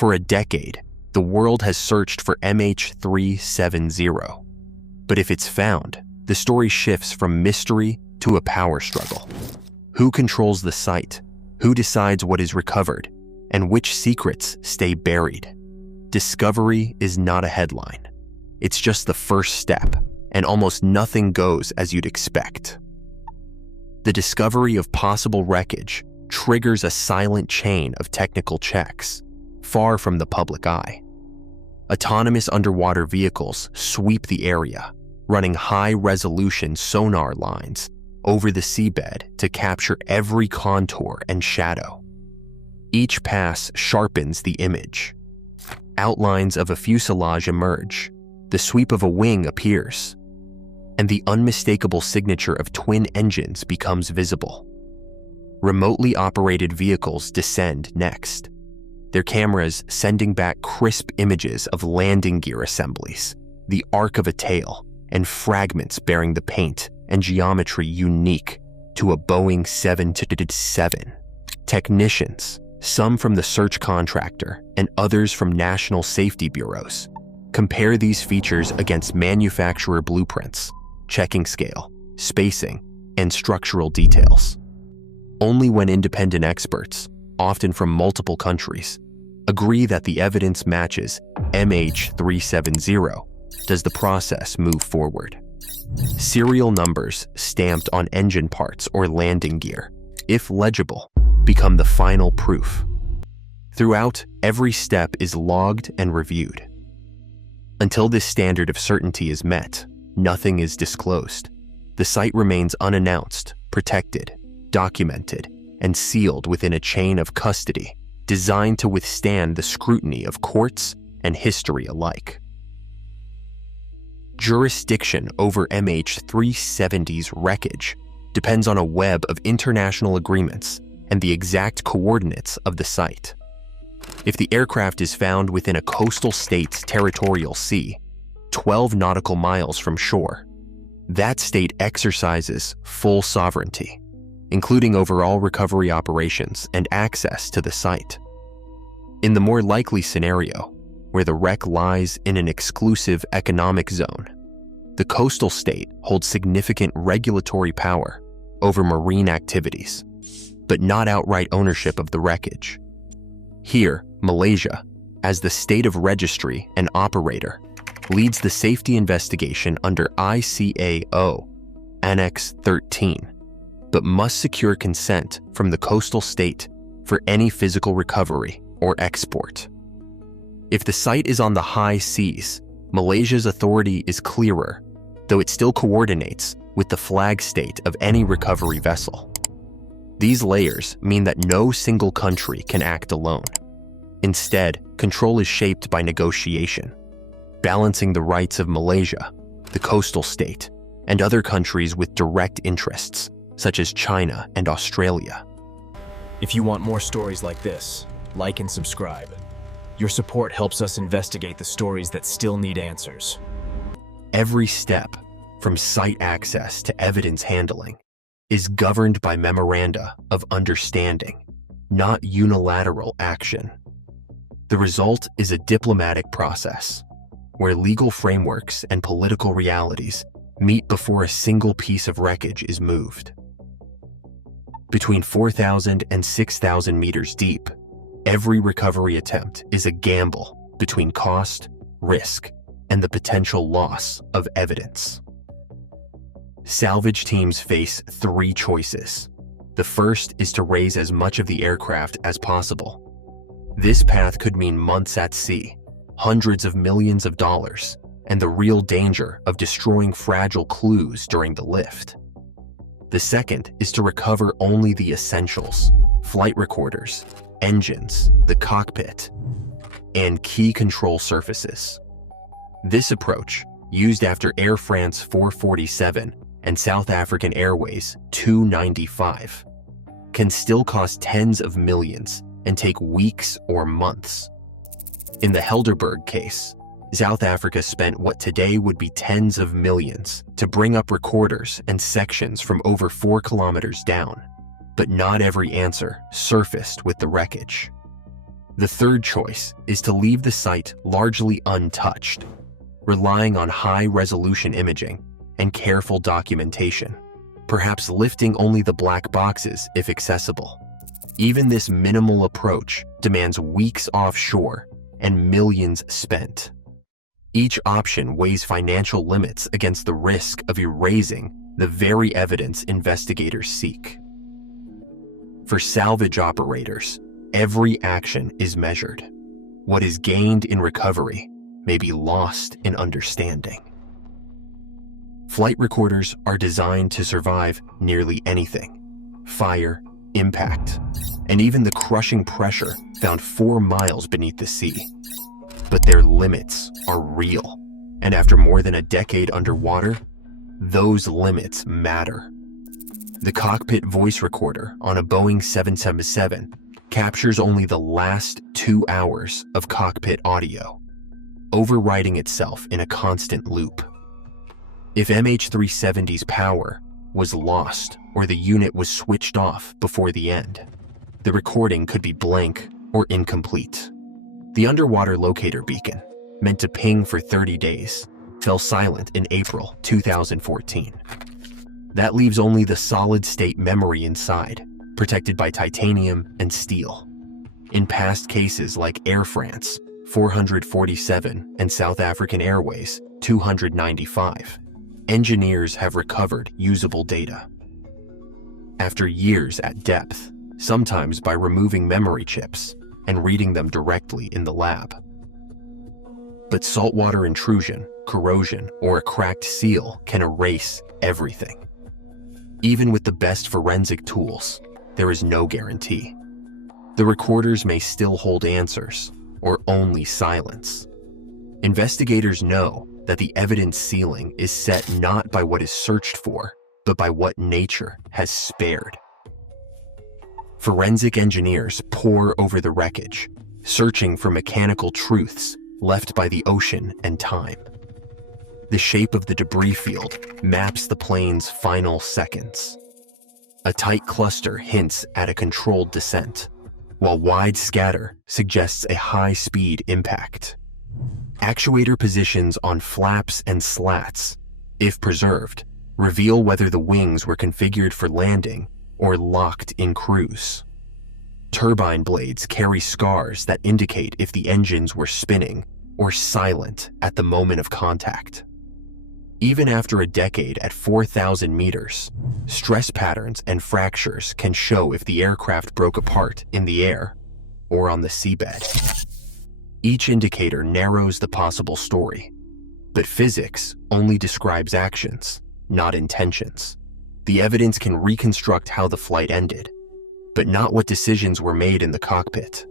For a decade, the world has searched for MH370. But if it's found, the story shifts from mystery to a power struggle. Who controls the site? Who decides what is recovered? And which secrets stay buried? Discovery is not a headline. It's just the first step, and almost nothing goes as you'd expect. The discovery of possible wreckage triggers a silent chain of technical checks, far from the public eye. Autonomous underwater vehicles sweep the area, running high-resolution sonar lines over the seabed to capture every contour and shadow. Each pass sharpens the image. Outlines of a fuselage emerge, the sweep of a wing appears, and the unmistakable signature of twin engines becomes visible. Remotely operated vehicles descend next, their cameras sending back crisp images of landing gear assemblies, the arc of a tail, and fragments bearing the paint and geometry unique to a Boeing 777. Technicians, some from the search contractor and others from national safety bureaus, compare these features against manufacturer blueprints, checking scale, spacing, and structural details. Only when independent experts, often from multiple countries, agree that the evidence matches MH370 does the process move forward. Serial numbers stamped on engine parts or landing gear, if legible, become the final proof. Throughout, every step is logged and reviewed. Until this standard of certainty is met, nothing is disclosed. The site remains unannounced, protected, documented, and sealed within a chain of custody designed to withstand the scrutiny of courts and history alike. Jurisdiction over MH370's wreckage depends on a web of international agreements and the exact coordinates of the site. If the aircraft is found within a coastal state's territorial sea, 12 nautical miles from shore, that state exercises full sovereignty, including over all recovery operations and access to the site. In the more likely scenario, where the wreck lies in an exclusive economic zone, the coastal state holds significant regulatory power over marine activities, but not outright ownership of the wreckage. Here, Malaysia, as the state of registry and operator, leads the safety investigation under ICAO Annex 13, but must secure consent from the coastal state for any physical recovery or export. If the site is on the high seas, Malaysia's authority is clearer, though it still coordinates with the flag state of any recovery vessel. These layers mean that no single country can act alone. Instead, control is shaped by negotiation, balancing the rights of Malaysia, the coastal state, and other countries with direct interests, such as China and Australia. If you want more stories like this, like and subscribe. Your support helps us investigate the stories that still need answers. Every step, from site access to evidence handling, is governed by memoranda of understanding, not unilateral action. The result is a diplomatic process, where legal frameworks and political realities meet before a single piece of wreckage is moved. Between 4,000 and 6,000 meters deep, every recovery attempt is a gamble between cost, risk, and the potential loss of evidence. Salvage teams face three choices. The first is to raise as much of the aircraft as possible. This path could mean months at sea, hundreds of millions of dollars, and the real danger of destroying fragile clues during the lift. The second is to recover only the essentials: flight recorders, engines, the cockpit, and key control surfaces. This approach, used after Air France 447 and South African Airways 295, can still cost tens of millions and take weeks or months. In the Helderberg case, South Africa spent what today would be tens of millions to bring up recorders and sections from over 4 kilometers down, but not every answer surfaced with the wreckage. The third choice is to leave the site largely untouched, relying on high-resolution imaging and careful documentation, perhaps lifting only the black boxes if accessible. Even this minimal approach demands weeks offshore and millions spent. Each option weighs financial limits against the risk of erasing the very evidence investigators seek. For salvage operators, every action is measured. What is gained in recovery may be lost in understanding. Flight recorders are designed to survive nearly anything: fire, impact, and even the crushing pressure found 4 miles beneath the sea. But their limits are real, and after more than a decade underwater, those limits matter. The cockpit voice recorder on a Boeing 777 captures only the last 2 hours of cockpit audio, overwriting itself in a constant loop. If MH370's power was lost or the unit was switched off before the end, the recording could be blank or incomplete. The underwater locator beacon, meant to ping for 30 days, fell silent in April 2014. That leaves only the solid-state memory inside, protected by titanium and steel. In past cases like Air France 447 and South African Airways 295, engineers have recovered usable data. After years at depth, sometimes by removing memory chips and reading them directly in the lab. But saltwater intrusion, corrosion, or a cracked seal can erase everything. Even with the best forensic tools, there is no guarantee. The recorders may still hold answers, or only silence. Investigators know that the evidence ceiling is set not by what is searched for, but by what nature has spared. Forensic engineers pore over the wreckage, searching for mechanical truths left by the ocean and time. The shape of the debris field maps the plane's final seconds. A tight cluster hints at a controlled descent, while wide scatter suggests a high-speed impact. Actuator positions on flaps and slats, if preserved, reveal whether the wings were configured for landing or locked in cruise. Turbine blades carry scars that indicate if the engines were spinning or silent at the moment of contact. Even after a decade at 4,000 meters, stress patterns and fractures can show if the aircraft broke apart in the air or on the seabed. Each indicator narrows the possible story, but physics only describes actions, not intentions. The evidence can reconstruct how the flight ended, but not what decisions were made in the cockpit.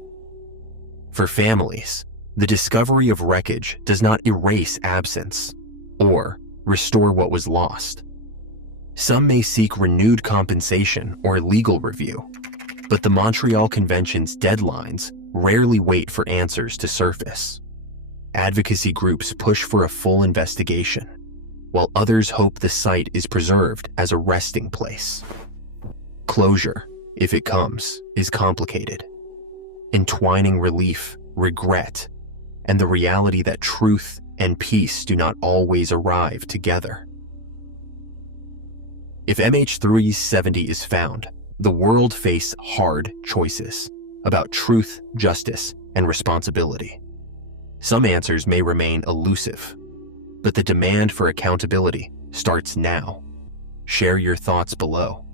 For families, the discovery of wreckage does not erase absence or restore what was lost. Some may seek renewed compensation or legal review, but the Montreal Convention's deadlines rarely wait for answers to surface. Advocacy groups push for a full investigation, while others hope the site is preserved as a resting place. Closure, if it comes, is complicated, entwining relief, regret, and the reality that truth and peace do not always arrive together. If MH370 is found, the world faces hard choices about truth, justice, and responsibility. Some answers may remain elusive, but the demand for accountability starts now. Share your thoughts below.